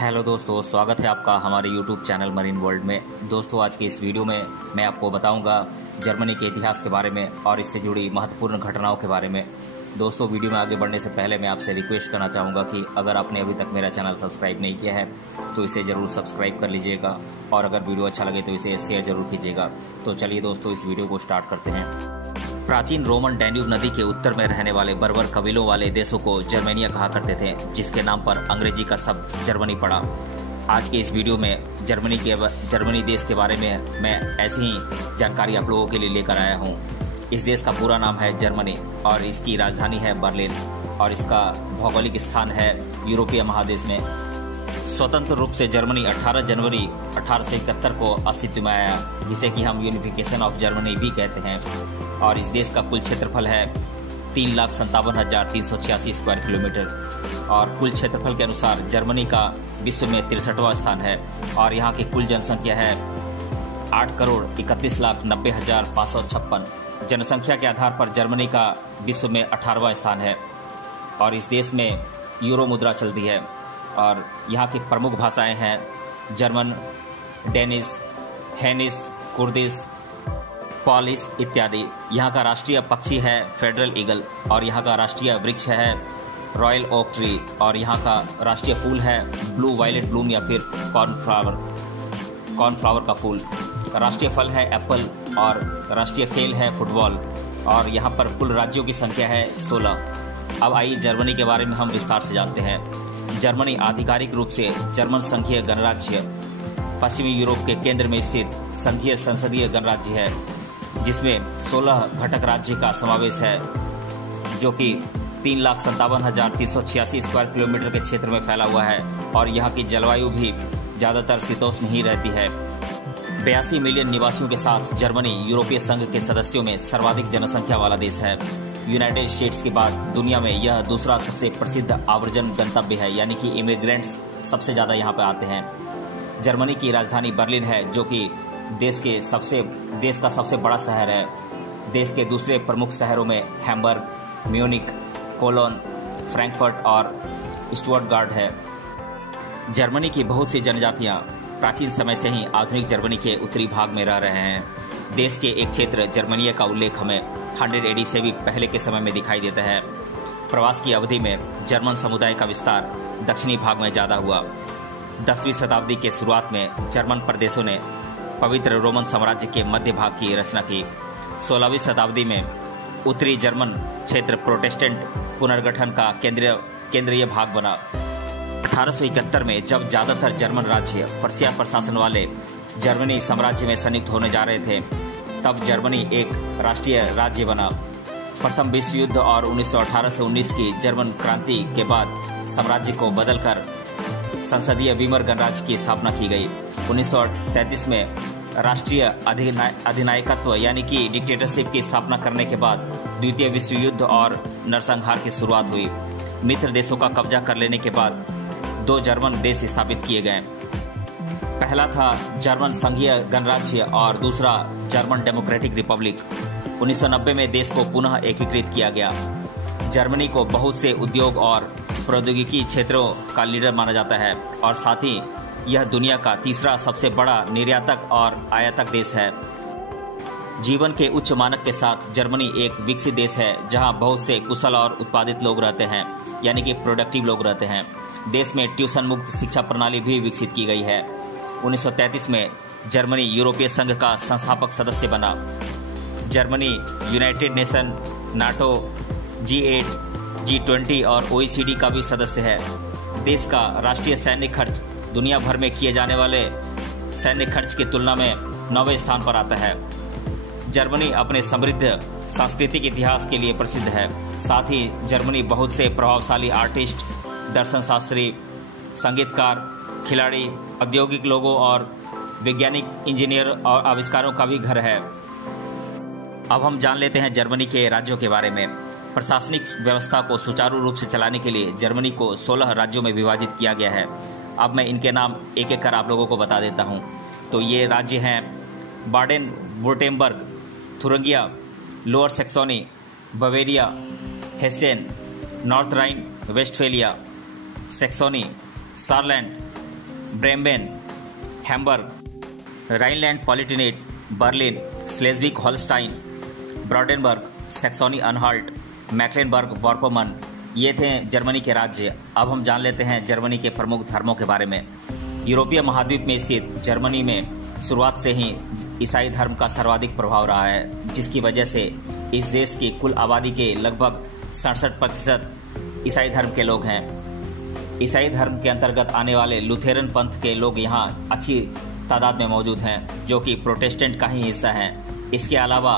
Hello दोस्तों, स्वागत है आपका हमारे यूट्यूब चैनल मरीन वर्ल्ड में। दोस्तों, आज के इस वीडियो में मैं आपको बताऊंगा जर्मनी के इतिहास के बारे में और इससे जुड़ी महत्वपूर्ण घटनाओं के बारे में। दोस्तों, वीडियो में आगे बढ़ने से पहले मैं आपसे रिक्वेस्ट करना चाहूँगा कि अगर आपने अभी तक मेरा चैनल सब्सक्राइब नहीं किया है तो इसे ज़रूर सब्सक्राइब कर लीजिएगा और अगर वीडियो अच्छा लगे तो इसे शेयर जरूर कीजिएगा। तो चलिए दोस्तों, इस वीडियो को स्टार्ट करते हैं। प्राचीन रोमन डैन्यूब नदी के उत्तर में रहने वाले बर्बर कबीलों वाले देशों को जर्मेनिया कहा करते थे, जिसके नाम पर अंग्रेजी का शब्द जर्मनी पड़ा। आज के इस वीडियो में जर्मनी देश के बारे में मैं ऐसी ही जानकारी आप लोगों के लिए लेकर आया हूँ। इस देश का पूरा नाम है जर्मनी और इसकी राजधानी है बर्लिन और इसका भौगोलिक स्थान है यूरोपीय महादेश में। स्वतंत्र रूप से जर्मनी 18 जनवरी 1871 को अस्तित्व में आया, जिसे कि हम यूनिफिकेशन ऑफ जर्मनी भी कहते हैं। और इस देश का कुल क्षेत्रफल है 3,57,386 स्क्वायर किलोमीटर और कुल क्षेत्रफल के अनुसार जर्मनी का विश्व में 63वां स्थान है और यहाँ की कुल जनसंख्या है 8,31,90,556। जनसंख्या के आधार पर जर्मनी का विश्व में 18वां स्थान है और इस देश में यूरो मुद्रा चलती है। और यहाँ की प्रमुख भाषाएं हैं जर्मन, डेनिश, हेनिश, कुर्दिश, पॉलिश इत्यादि। यहाँ का राष्ट्रीय पक्षी है फेडरल ईगल और यहाँ का राष्ट्रीय वृक्ष है रॉयल ओक ट्री और यहाँ का राष्ट्रीय फूल है ब्लू वायलेट ब्लूम या फिर कॉर्नफ्लावर का फूल। राष्ट्रीय फल है एप्पल और राष्ट्रीय खेल है फुटबॉल और यहाँ पर कुल राज्यों की संख्या है 16। अब आइए जर्मनी के बारे में हम विस्तार से जानते हैं। जर्मनी आधिकारिक रूप से जर्मन संघीय गणराज्य पश्चिमी यूरोप के केंद्र में स्थित संघीय संसदीय गणराज्य है, जिसमें 16 घटक राज्य का समावेश है, जो कि 3,57,386 स्क्वायर किलोमीटर के क्षेत्र में फैला हुआ है और यहाँ की जलवायु भी ज़्यादातर शीतोष्ण ही रहती है। 82 मिलियन निवासियों के साथ जर्मनी यूरोपीय संघ के सदस्यों में सर्वाधिक जनसंख्या वाला देश है। यूनाइटेड स्टेट्स के बाद दुनिया में यह दूसरा सबसे प्रसिद्ध आवर्जन गंतव्य है, यानी कि इमिग्रेंट्स सबसे ज़्यादा यहाँ पर आते हैं। जर्मनी की राजधानी बर्लिन है, जो कि देश का सबसे बड़ा शहर है। देश के दूसरे प्रमुख शहरों में हैम्बर्ग, म्यूनिक, कोलोन, फ्रैंकफर्ट और स्टुटगार्ट है। जर्मनी की बहुत सी जनजातियां प्राचीन समय से ही आधुनिक जर्मनी के उत्तरी भाग में रह रहे हैं। देश के एक क्षेत्र जर्मनिया का उल्लेख हमें 100 AD से भी पहले के समय में दिखाई देता है। प्रवास की अवधि में जर्मन समुदाय का विस्तार दक्षिणी भाग में ज़्यादा हुआ। 10वीं शताब्दी के शुरुआत में जर्मन प्रदेशों ने पवित्र रोमन साम्राज्य के मध्य भाग की रचना की। 16वीं शताब्दी में उत्तरी जर्मन क्षेत्र प्रोटेस्टेंट पुनर्गठन का केंद्रीय भाग बना। 1871 में जब ज़्यादातर जर्मन राज्य पर्शिया प्रशासन वाले जर्मनी साम्राज्य में संयुक्त होने जा रहे थे, तब जर्मनी एक राष्ट्रीय राज्य बना। प्रथम विश्व युद्ध और 1918 से 19 की जर्मन क्रांति के बाद साम्राज्य को बदलकर संसदीय वीमर गणराज्य की स्थापना की गई। 1933 में राष्ट्रीय अधिनायकत्व यानी कि डिक्टेटरशिप की स्थापना करने के बाद द्वितीय विश्व युद्ध और नरसंहार की शुरुआत हुई। मित्र देशों का कब्जा कर लेने के बाद 2 जर्मन देश स्थापित किए गए। पहला था जर्मन संघीय गणराज्य और दूसरा जर्मन डेमोक्रेटिक रिपब्लिक। 1990 में देश को पुनः एकीकृत किया गया। जर्मनी को बहुत से उद्योग और प्रौद्योगिकी क्षेत्रों का लीडर माना जाता है और साथ ही यह दुनिया का तीसरा सबसे बड़ा निर्यातक और आयातक देश है। जीवन के उच्च मानक के साथ जर्मनी एक विकसित देश है, जहां बहुत से कुशल और उत्पादित लोग रहते हैं, यानी कि प्रोडक्टिव लोग रहते हैं। देश में ट्यूशन मुक्त शिक्षा प्रणाली भी विकसित की गई है। 1933 में जर्मनी यूरोपीय संघ का संस्थापक सदस्य बना। Germany United nation, NATO, G8, G20 और OECD का भी सदस्य है। देश का राष्ट्रीय सैन्य खर्च दुनिया भर में किए जाने वाले सैन्य खर्च की तुलना में 9वें स्थान पर आता है। जर्मनी अपने समृद्ध सांस्कृतिक इतिहास के लिए प्रसिद्ध है। साथ ही जर्मनी बहुत से प्रभावशाली आर्टिस्ट, दर्शन शास्त्री, संगीतकार, खिलाड़ी, औद्योगिक लोगों और वैज्ञानिक, इंजीनियर और आविष्कारों का भी घर है। अब हम जान लेते हैं जर्मनी के राज्यों के बारे में। प्रशासनिक व्यवस्था को सुचारू रूप से चलाने के लिए जर्मनी को 16 राज्यों में विभाजित किया गया है। अब मैं इनके नाम एक एक कर आप लोगों को बता देता हूँ। तो ये राज्य हैं Baden Wurttemberg, Thuringia, Lower Saxony, Bavaria, Hessen, North Rhine Westphalia, Saxony, Saarland, Bremen, Hamburg, Rhineland Palatinate, Berlin, Schleswig Holstein, Brandenburg, Saxony Anhalt, Mecklenburg Vorpommern, ये थे जर्मनी के राज्य। अब हम जान लेते हैं जर्मनी के प्रमुख धर्मों के बारे में। यूरोपीय महाद्वीप में स्थित जर्मनी में शुरुआत से ही ईसाई धर्म का सर्वाधिक प्रभाव रहा है, जिसकी वजह से इस देश की कुल आबादी के लगभग 67% ईसाई धर्म के लोग हैं। ईसाई धर्म के अंतर्गत आने वाले लुथेरन पंथ के लोग यहाँ अच्छी तादाद में मौजूद हैं, जो कि प्रोटेस्टेंट का ही हिस्सा हैं। इसके अलावा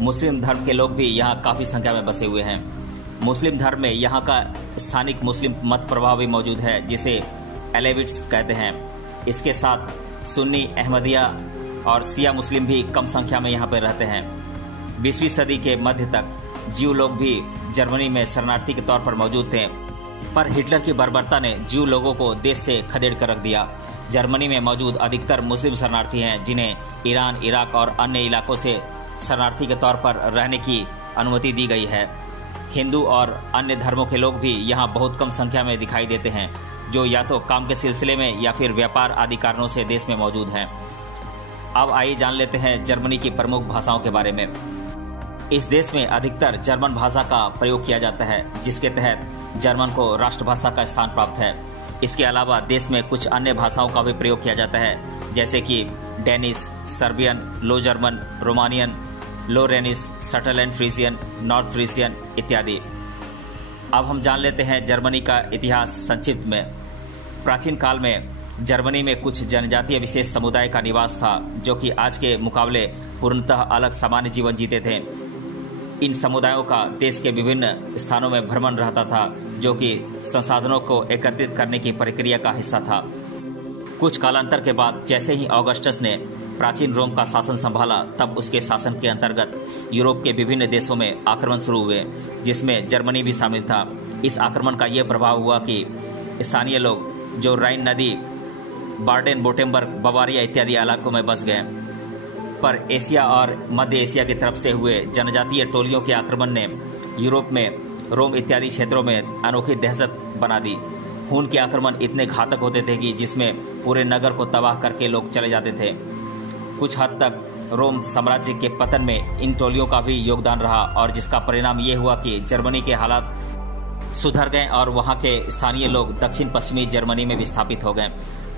मुस्लिम धर्म के लोग भी यहाँ काफ़ी संख्या में बसे हुए हैं। मुस्लिम धर्म में यहाँ का स्थानिक मुस्लिम मत प्रभाव भी मौजूद है, जिसे एलेविट्स कहते हैं। इसके साथ सुन्नी, अहमदिया और सिया मुस्लिम भी कम संख्या में यहाँ पर रहते हैं। 20वीं सदी के मध्य तक जीव लोग भी जर्मनी में शरणार्थी के तौर पर मौजूद थे, पर हिटलर की बर्बरता ने जीव लोगों को देश से खदेड़ कर रख दिया। जर्मनी में मौजूद अधिकतर मुस्लिम शरणार्थी हैं, जिन्हें ईरान, इराक और अन्य इलाकों से शरणार्थी के तौर पर रहने की अनुमति दी गई है। हिंदू और अन्य धर्मों के लोग भी यहाँ बहुत कम संख्या में दिखाई देते हैं, जो या तो काम के सिलसिले में या फिर व्यापार आदि कारणों से देश में मौजूद हैं। अब आइए जान लेते हैं जर्मनी की प्रमुख भाषाओं के बारे में। इस देश में अधिकतर जर्मन भाषा का प्रयोग किया जाता है, जिसके तहत जर्मन को राष्ट्रभाषा का स्थान प्राप्त है। इसके अलावा देश में कुछ अन्य भाषाओं का भी प्रयोग किया जाता है, जैसे कि डेनिश, सर्बियन, लो जर्मन, रोमानियन, लो रेनिश, सटरलैंड फ्रीजियन, नॉर्थ फ्रीजियन इत्यादि। अब हम जान लेते हैं जर्मनी का इतिहास संक्षिप्त में। प्राचीन काल में जर्मनी में कुछ जनजातीय विशेष समुदाय का निवास था, जो कि आज के मुकाबले पूर्णतः अलग सामान्य जीवन जीते थे। इन समुदायों का देश के विभिन्न स्थानों में भ्रमण रहता था, जो कि संसाधनों को एकत्रित करने की प्रक्रिया का हिस्सा था। कुछ कालांतर के बाद जैसे ही ऑगस्टस ने प्राचीन रोम का शासन संभाला, तब उसके शासन के अंतर्गत यूरोप के विभिन्न देशों में आक्रमण शुरू हुए, जिसमें जर्मनी भी शामिल था। इस आक्रमण का यह प्रभाव हुआ कि स्थानीय लोग जो राइन नदी, बार्डेन, बोटेमबर्ग, बवारिया इत्यादि इलाकों में बस गए। पर एशिया और मध्य एशिया की तरफ से हुए जनजातीय टोलियों के आक्रमण ने यूरोप में रोम इत्यादि क्षेत्रों में अनोखी दहशत बना दी। खून के आक्रमण इतने घातक होते थे कि जिसमें पूरे नगर को तबाह करके लोग चले जाते थे। कुछ हद तक रोम साम्राज्य के पतन में इन टोलियों का भी योगदान रहा, और जिसका परिणाम ये हुआ कि जर्मनी के हालात सुधर गए और वहाँ के स्थानीय लोग दक्षिण पश्चिमी जर्मनी में विस्थापित हो गए।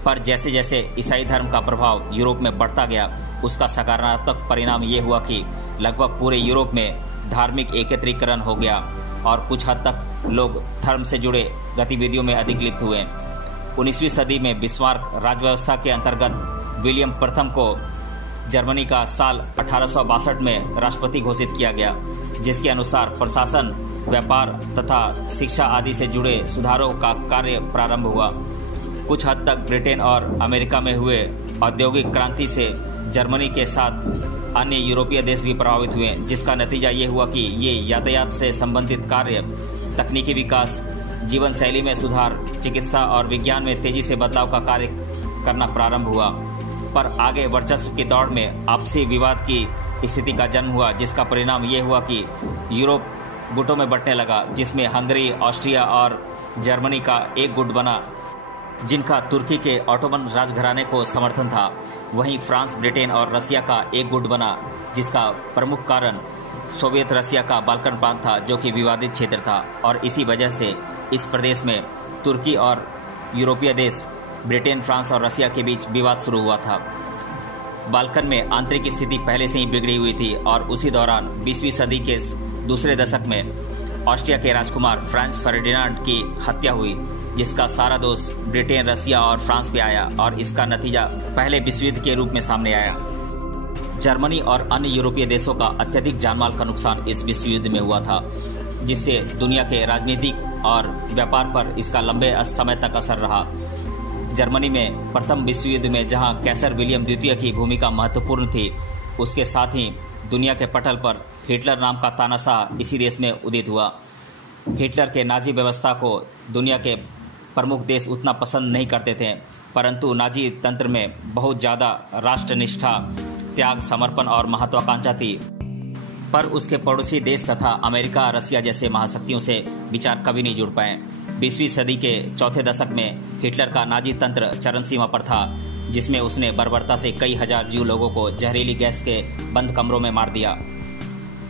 पर जैसे जैसे ईसाई धर्म का प्रभाव यूरोप में बढ़ता गया, उसका सकारात्मक परिणाम ये हुआ कि लगभग पूरे यूरोप में धार्मिक एकत्रीकरण हो गया और कुछ हद तक लोग धर्म से जुड़े गतिविधियों में अधिक लिप्त हुए। 19वीं सदी में बिस्मार्क राजव्यवस्था के अंतर्गत विलियम प्रथम को जर्मनी का साल 1862 में राष्ट्रपति घोषित किया गया, जिसके अनुसार प्रशासन, व्यापार तथा शिक्षा आदि से जुड़े सुधारों का कार्य प्रारंभ हुआ। कुछ हद तक ब्रिटेन और अमेरिका में हुए औद्योगिक क्रांति से जर्मनी के साथ अन्य यूरोपीय देश भी प्रभावित हुए, जिसका नतीजा ये हुआ कि ये यातायात से संबंधित कार्य, तकनीकी विकास, जीवन शैली में सुधार, चिकित्सा और विज्ञान में तेजी से बदलाव का कार्य करना प्रारंभ हुआ। पर आगे वर्चस्व की दौड़ में आपसी विवाद की स्थिति का जन्म हुआ, जिसका परिणाम ये हुआ कि यूरोप गुटों में बंटने लगा, जिसमें हंगरी, ऑस्ट्रिया और जर्मनी का एक गुट बना, जिनका तुर्की के ऑटोमन राजघराने को समर्थन था। वहीं फ्रांस, ब्रिटेन और रसिया का एक गुट बना, जिसका प्रमुख कारण सोवियत रसिया का बाल्कन प्रांत था, जो कि विवादित क्षेत्र था। और इसी वजह से इस प्रदेश में तुर्की और यूरोपीय देश ब्रिटेन, फ्रांस और रसिया के बीच विवाद शुरू हुआ था। बाल्कन में आंतरिक स्थिति पहले से ही बिगड़ी हुई थी और उसी दौरान 20वीं सदी के दूसरे दशक में ऑस्ट्रिया के राजकुमार फ्रांज फर्डिनांड की हत्या हुई, जिसका सारा दोष ब्रिटेन, रसिया और फ्रांस पे आया और इसका नतीजा पहले विश्व युद्ध के रूप में सामने आया। जर्मनी और अन्य यूरोपीय देशों का अत्यधिक जानमाल का नुकसान इस विश्व युद्ध में हुआ था, जिससे दुनिया के राजनीतिक और व्यापार पर इसका लंबे समय तक असर रहा। जर्मनी में प्रथम विश्व युद्ध में जहां कैसर विलियम द्वितीय की भूमिका महत्वपूर्ण थी, उसके साथ ही दुनिया के पटल पर हिटलर नाम का तानाशाह इसी देश में उदित हुआ। हिटलर के नाजी व्यवस्था को दुनिया के प्रमुख देश उतना पसंद नहीं करते थे, परंतु नाजी तंत्र में बहुत ज़्यादा राष्ट्रनिष्ठा, त्याग, समर्पण और महत्वाकांक्षा थी। पर उसके पड़ोसी देश तथा अमेरिका, रसिया जैसे महाशक्तियों से विचार कभी नहीं जुड़ पाए। 20वीं सदी के चौथे दशक में हिटलर का नाजी तंत्र चरम सीमा पर था, जिसमें उसने बर्बरता से कई हजार जीव लोगों को जहरीली गैस के बंद कमरों में मार दिया।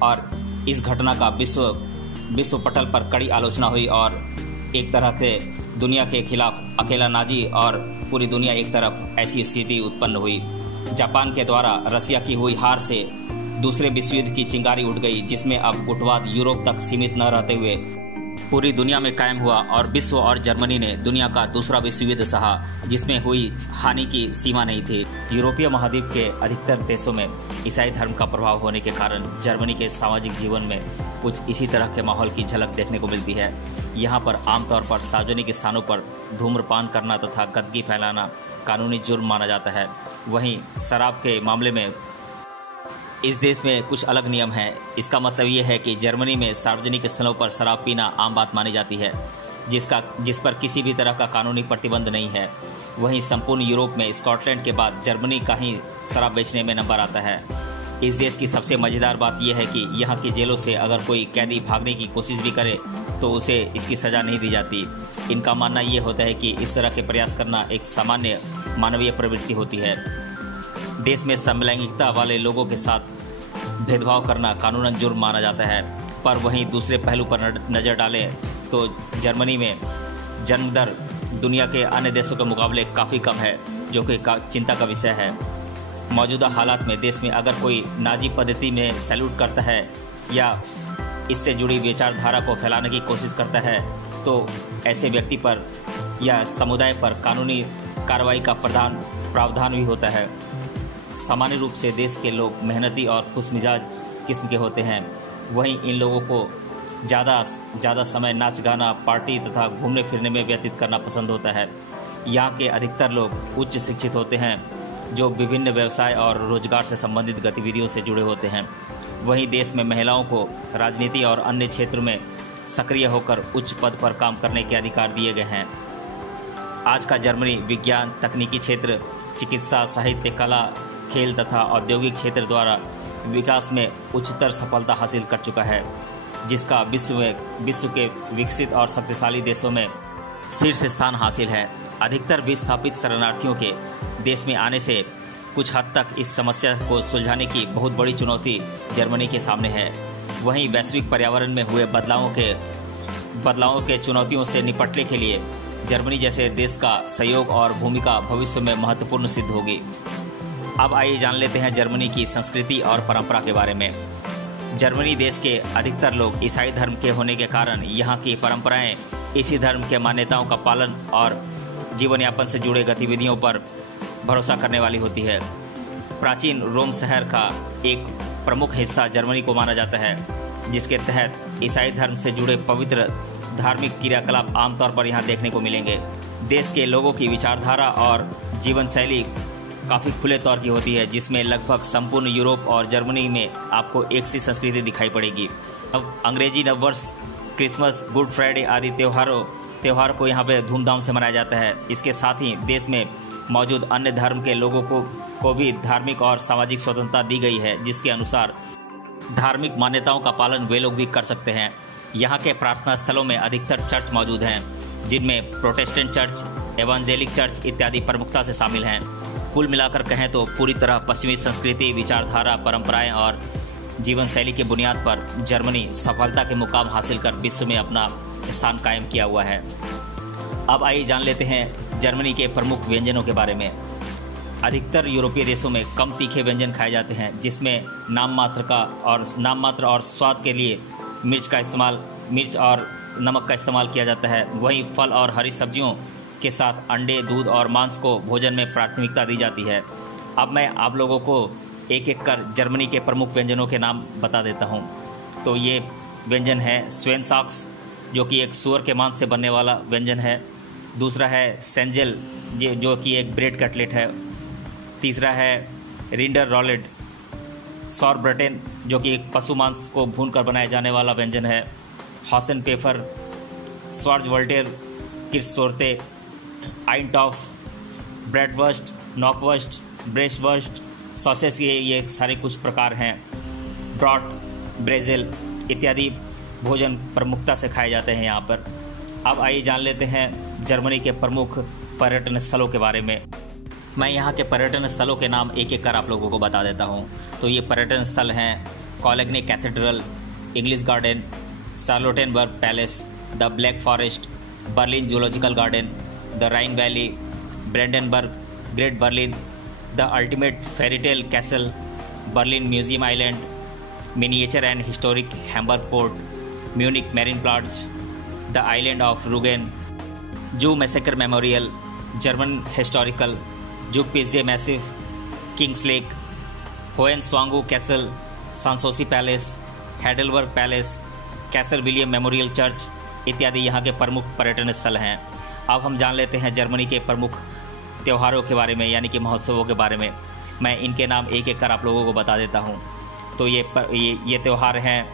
और इस घटना का विश्व पटल पर कड़ी आलोचना हुई और एक तरह से दुनिया के खिलाफ अकेला नाजी और पूरी दुनिया एक तरफ, ऐसी स्थिति उत्पन्न हुई। जापान के द्वारा रसिया की हुई हार से दूसरे विश्व युद्ध की चिंगारी उठ गई, जिसमें अब गुटवाद यूरोप तक सीमित न रहते हुए पूरी दुनिया में कायम हुआ और विश्व और जर्मनी ने दुनिया का दूसरा विश्व युद्ध सहा, जिसमें हुई हानि की सीमा नहीं थी। यूरोपीय महाद्वीप के अधिकतर देशों में ईसाई धर्म का प्रभाव होने के कारण जर्मनी के सामाजिक जीवन में कुछ इसी तरह के माहौल की झलक देखने को मिलती है। यहाँ पर आमतौर पर सार्वजनिक स्थानों पर धूम्रपान करना तथा गंदगी फैलाना कानूनी जुर्म माना जाता है। वहीं शराब के मामले में इस देश में कुछ अलग नियम है। इसका मतलब ये है कि जर्मनी में सार्वजनिक स्थलों पर शराब पीना आम बात मानी जाती है, जिस पर किसी भी तरह का कानूनी प्रतिबंध नहीं है। वहीं संपूर्ण यूरोप में स्कॉटलैंड के बाद जर्मनी का ही शराब बेचने में नंबर आता है। इस देश की सबसे मज़ेदार बात यह है कि यहाँ की जेलों से अगर कोई कैदी भागने की कोशिश भी करे तो उसे इसकी सज़ा नहीं दी जाती। इनका मानना ये होता है कि इस तरह के प्रयास करना एक सामान्य मानवीय प्रवृत्ति होती है। देश में समलैंगिकता वाले लोगों के साथ भेदभाव करना कानूनन जुर्म माना जाता है। पर वहीं दूसरे पहलू पर नज़र डालें तो जर्मनी में जन्म दर दुनिया के अन्य देशों के मुकाबले काफ़ी कम है, जो कि चिंता का विषय है। मौजूदा हालात में देश में अगर कोई नाजी पद्धति में सैल्यूट करता है या इससे जुड़ी विचारधारा को फैलाने की कोशिश करता है तो ऐसे व्यक्ति पर या समुदाय पर कानूनी कार्रवाई का प्रावधान भी होता है। सामान्य रूप से देश के लोग मेहनती और खुशमिजाज किस्म के होते हैं। वहीं इन लोगों को ज़्यादा समय नाच गाना, पार्टी तथा घूमने फिरने में व्यतीत करना पसंद होता है। यहाँ के अधिकतर लोग उच्च शिक्षित होते हैं, जो विभिन्न व्यवसाय और रोजगार से संबंधित गतिविधियों से जुड़े होते हैं। वहीं देश में महिलाओं को राजनीति और अन्य क्षेत्रों में सक्रिय होकर उच्च पद पर काम करने के अधिकार दिए गए हैं। आज का जर्मनी विज्ञान, तकनीकी क्षेत्र, चिकित्सा, साहित्य, कला, खेल तथा औद्योगिक क्षेत्र द्वारा विकास में उच्चतर सफलता हासिल कर चुका है, जिसका विश्व के विकसित और शक्तिशाली देशों में शीर्ष स्थान हासिल है। अधिकतर विस्थापित शरणार्थियों के देश में आने से कुछ हद तक इस समस्या को सुलझाने की बहुत बड़ी चुनौती जर्मनी के सामने है। वहीं वैश्विक पर्यावरण में हुए बदलावों के चुनौतियों से निपटने के लिए जर्मनी जैसे देश का सहयोग और भूमिका भविष्य में महत्वपूर्ण सिद्ध होगी। अब आइए जान लेते हैं जर्मनी की संस्कृति और परंपरा के बारे में। जर्मनी देश के अधिकतर लोग ईसाई धर्म के होने के कारण यहाँ की परंपराएं इसी धर्म के मान्यताओं का पालन और जीवन यापन से जुड़े गतिविधियों पर भरोसा करने वाली होती है। प्राचीन रोम शहर का एक प्रमुख हिस्सा जर्मनी को माना जाता है, जिसके तहत ईसाई धर्म से जुड़े पवित्र धार्मिक क्रियाकलाप आमतौर पर यहाँ देखने को मिलेंगे। देश के लोगों की विचारधारा और जीवन शैली काफ़ी खुले तौर की होती है, जिसमें लगभग संपूर्ण यूरोप और जर्मनी में आपको एक सी संस्कृति दिखाई पड़ेगी। अब अंग्रेजी नववर्ष, क्रिसमस, गुड फ्राइडे आदि त्यौहार को यहाँ पे धूमधाम से मनाया जाता है। इसके साथ ही देश में मौजूद अन्य धर्म के लोगों को भी धार्मिक और सामाजिक स्वतंत्रता दी गई है, जिसके अनुसार धार्मिक मान्यताओं का पालन वे लोग भी कर सकते हैं। यहाँ के प्रार्थना स्थलों में अधिकतर चर्च मौजूद हैं, जिनमें प्रोटेस्टेंट चर्च, एवांजेलिक चर्च इत्यादि प्रमुखता से शामिल हैं। कुल मिलाकर कहें तो पूरी तरह पश्चिमी संस्कृति, विचारधारा, परंपराएं और जीवन शैली के बुनियाद पर जर्मनी सफलता के मुकाम हासिल कर विश्व में अपना स्थान कायम किया हुआ है। अब आइए जान लेते हैं जर्मनी के प्रमुख व्यंजनों के बारे में। अधिकतर यूरोपीय देशों में कम तीखे व्यंजन खाए जाते हैं, जिसमें नाम मात्र और स्वाद के लिए मिर्च और नमक का इस्तेमाल किया जाता है। वहीं फल और हरी सब्जियों के साथ अंडे, दूध और मांस को भोजन में प्राथमिकता दी जाती है। अब मैं आप लोगों को एक एक कर जर्मनी के प्रमुख व्यंजनों के नाम बता देता हूँ। तो ये व्यंजन है स्वेनसाक्स, जो कि एक सूअर के मांस से बनने वाला व्यंजन है। दूसरा है सेंजेल, जो कि एक ब्रेड कटलेट है। तीसरा है रिंडर रोलेड सॉरब्रेटेन, जो कि एक पशु मांस को भूनकर बनाया जाने वाला व्यंजन है। हॉसन पेफर, स्वार्जवल्टेर, किर्सोर्ते, आइंटॉफ, ब्रेडवर्स्ट, नॉकवर्स्ट, ब्रेस्टवर्स्ट, सॉसेस के ये सारे कुछ प्रकार हैं। ब्रॉट, ब्रेजेल इत्यादि भोजन प्रमुखता से खाए जाते हैं यहाँ पर। अब आइए जान लेते हैं जर्मनी के प्रमुख पर्यटन स्थलों के बारे में। मैं यहाँ के पर्यटन स्थलों के नाम एक एक कर आप लोगों को बता देता हूँ। तो ये पर्यटन स्थल हैं Cologne cathedral, English garden, Charlottenburg palace, the Black Forest, Berlin zoological garden, the Rhine valley, Brandenburg, great Berlin, the ultimate fairytale castle, Berlin museum island, miniature and historic Hamburg port, Munich Marienplatz, the island of Rugen, Jew massacre memorial, German historical, Zugspitze massif, kings lake, Hohenschwangau castle, Sanssouci palace, Heidelberg palace, castle William memorial church इत्यादि यहाँ के प्रमुख पर्यटन स्थल हैं। अब हम जान लेते हैं जर्मनी के प्रमुख त्योहारों के बारे में, यानी कि महोत्सवों के बारे में। मैं इनके नाम एक एक कर आप लोगों को बता देता हूँ। तो ये त्यौहार हैं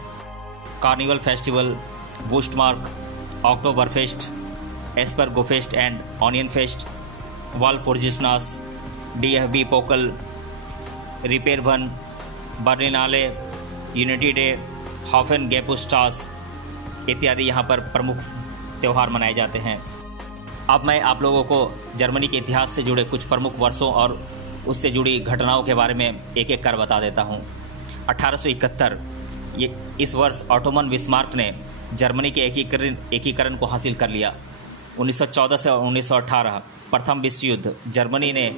कार्निवल फेस्टिवल, वुस्टमार्क, ऑक्टोबरफेस्ट, एस्परगोफेस्ट and onion fest, Walpurgisnacht, DFB Pokal, Reeperbahn, Berlinale, unity day, हॉफन गेपुस्टास इत्यादि यहाँ पर प्रमुख त्यौहार मनाए जाते हैं। अब मैं आप लोगों को जर्मनी के इतिहास से जुड़े कुछ प्रमुख वर्षों और उससे जुड़ी घटनाओं के बारे में एक एक कर बता देता हूँ। 1871 इस वर्ष ऑटोमन बिस्मार्क ने जर्मनी के एकीकरण को हासिल कर लिया। 1914 से 1918 प्रथम विश्व युद्ध, जर्मनी ने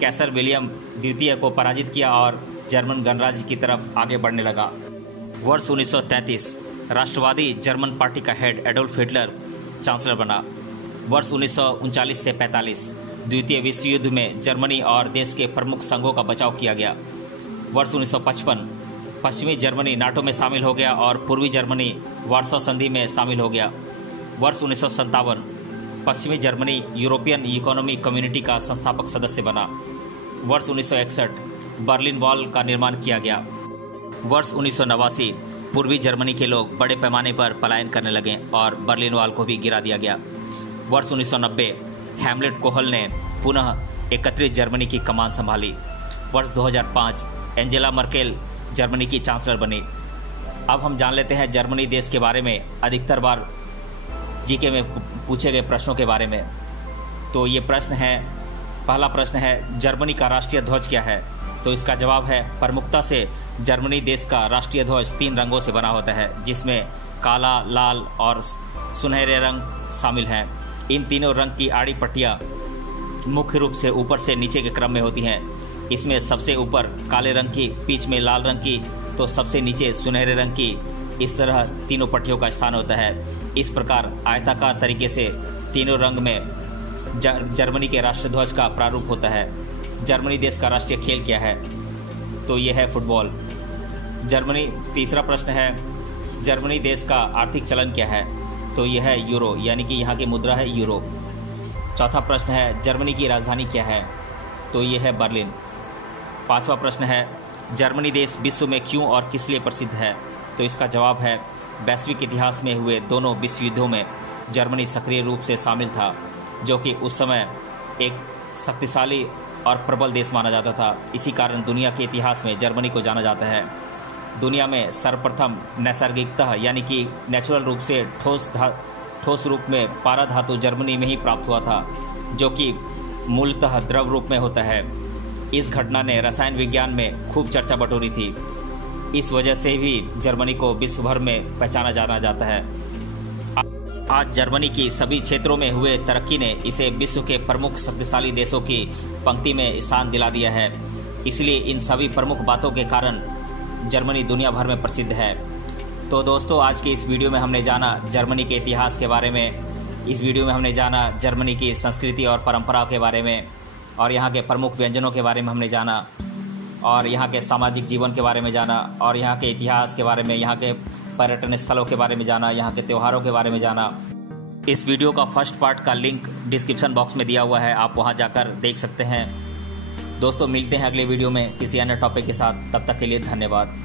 कैसर विलियम द्वितीय को पराजित किया और जर्मन गणराज्य की तरफ आगे बढ़ने लगा। वर्ष 1933 राष्ट्रवादी जर्मन पार्टी का हेड एडोल्फ हिटलर चांसलर बना। वर्ष 1939 से 45 द्वितीय विश्व युद्ध में जर्मनी और देश के प्रमुख संघों का बचाव किया गया। वर्ष 1955 पश्चिमी जर्मनी नाटो में शामिल हो गया और पूर्वी जर्मनी वार्सो संधि में शामिल हो गया। वर्ष 1957 पश्चिमी जर्मनी यूरोपियन इकोनॉमिक कम्युनिटी का संस्थापक सदस्य बना। वर्ष 1961 बर्लिन वॉल का निर्माण किया गया। वर्ष 1989 पूर्वी जर्मनी के लोग बड़े पैमाने पर पलायन करने लगे और बर्लिन वॉल को भी गिरा दिया गया। वर्ष 1990 हैमलेट कोहल ने पुनः एकत्रित जर्मनी की कमान संभाली। वर्ष 2005 एंजेला मर्केल जर्मनी की चांसलर बनी। अब हम जान लेते हैं जर्मनी देश के बारे में अधिकतर बार जीके में पूछे गए प्रश्नों के बारे में। तो ये पहला प्रश्न है जर्मनी का राष्ट्रीय ध्वज क्या है? तो इसका जवाब है प्रमुखता से जर्मनी देश का राष्ट्रीय ध्वज 3 रंगों से बना होता है, जिसमें काला, लाल और सुनहरे रंग शामिल हैं। इन तीनों रंग की आड़ी पट्टियाँ मुख्य रूप से ऊपर से नीचे के क्रम में होती हैं। इसमें सबसे ऊपर काले रंग की, बीच में लाल रंग की, तो सबसे नीचे सुनहरे रंग की, इस तरह तीनों पट्टियों का स्थान होता है। इस प्रकार आयताकार तरीके से तीनों रंग में जर्मनी के राष्ट्रीय ध्वज का प्रारूप होता है। जर्मनी देश का राष्ट्रीय खेल क्या है? तो ये है फुटबॉल। तीसरा प्रश्न है जर्मनी देश का आर्थिक चलन क्या है? तो यह है यूरो, यानी कि यहाँ की मुद्रा है यूरो। चौथा प्रश्न है जर्मनी की राजधानी क्या है? तो ये है बर्लिन। 5वां प्रश्न है जर्मनी देश विश्व में क्यों और किस लिए प्रसिद्ध है? तो इसका जवाब है वैश्विक इतिहास में हुए दोनों विश्व युद्धों में जर्मनी सक्रिय रूप से शामिल था, जो कि उस समय एक शक्तिशाली और प्रबल देश माना जाता था। इसी कारण दुनिया के इतिहास में जर्मनी को जाना जाता है। दुनिया में सर्वप्रथम नैसर्गिकतः यानी कि नेचुरल रूप से ठोस रूप में पारा धातु जर्मनी में ही प्राप्त हुआ था, जो कि मूलतः द्रव रूप में होता है। इस घटना ने रसायन विज्ञान में खूब चर्चा बटोरी थी। इस वजह से भी जर्मनी को विश्व भर में पहचाना जाना जाता है। आज जर्मनी की सभी क्षेत्रों में हुए तरक्की ने इसे विश्व के प्रमुख शक्तिशाली देशों की पंक्ति में स्थान दिला दिया है। इसलिए इन सभी प्रमुख बातों के कारण जर्मनी दुनिया भर में प्रसिद्ध है। तो दोस्तों, आज की इस वीडियो में हमने जाना जर्मनी के इतिहास के बारे में। इस वीडियो में हमने जाना जर्मनी की संस्कृति और परंपराओं के बारे में, और यहाँ के प्रमुख व्यंजनों के बारे में हमने जाना, और यहाँ के सामाजिक जीवन के बारे में जाना, और यहाँ के इतिहास के बारे में, यहाँ के पर्यटन स्थलों के बारे में जाना, यहाँ के त्योहारों के बारे में जाना। इस वीडियो का फर्स्ट पार्ट का लिंक डिस्क्रिप्शन बॉक्स में दिया हुआ है, आप वहाँ जाकर देख सकते हैं। दोस्तों, मिलते हैं अगले वीडियो में किसी अन्य टॉपिक के साथ। तब तक के लिए धन्यवाद।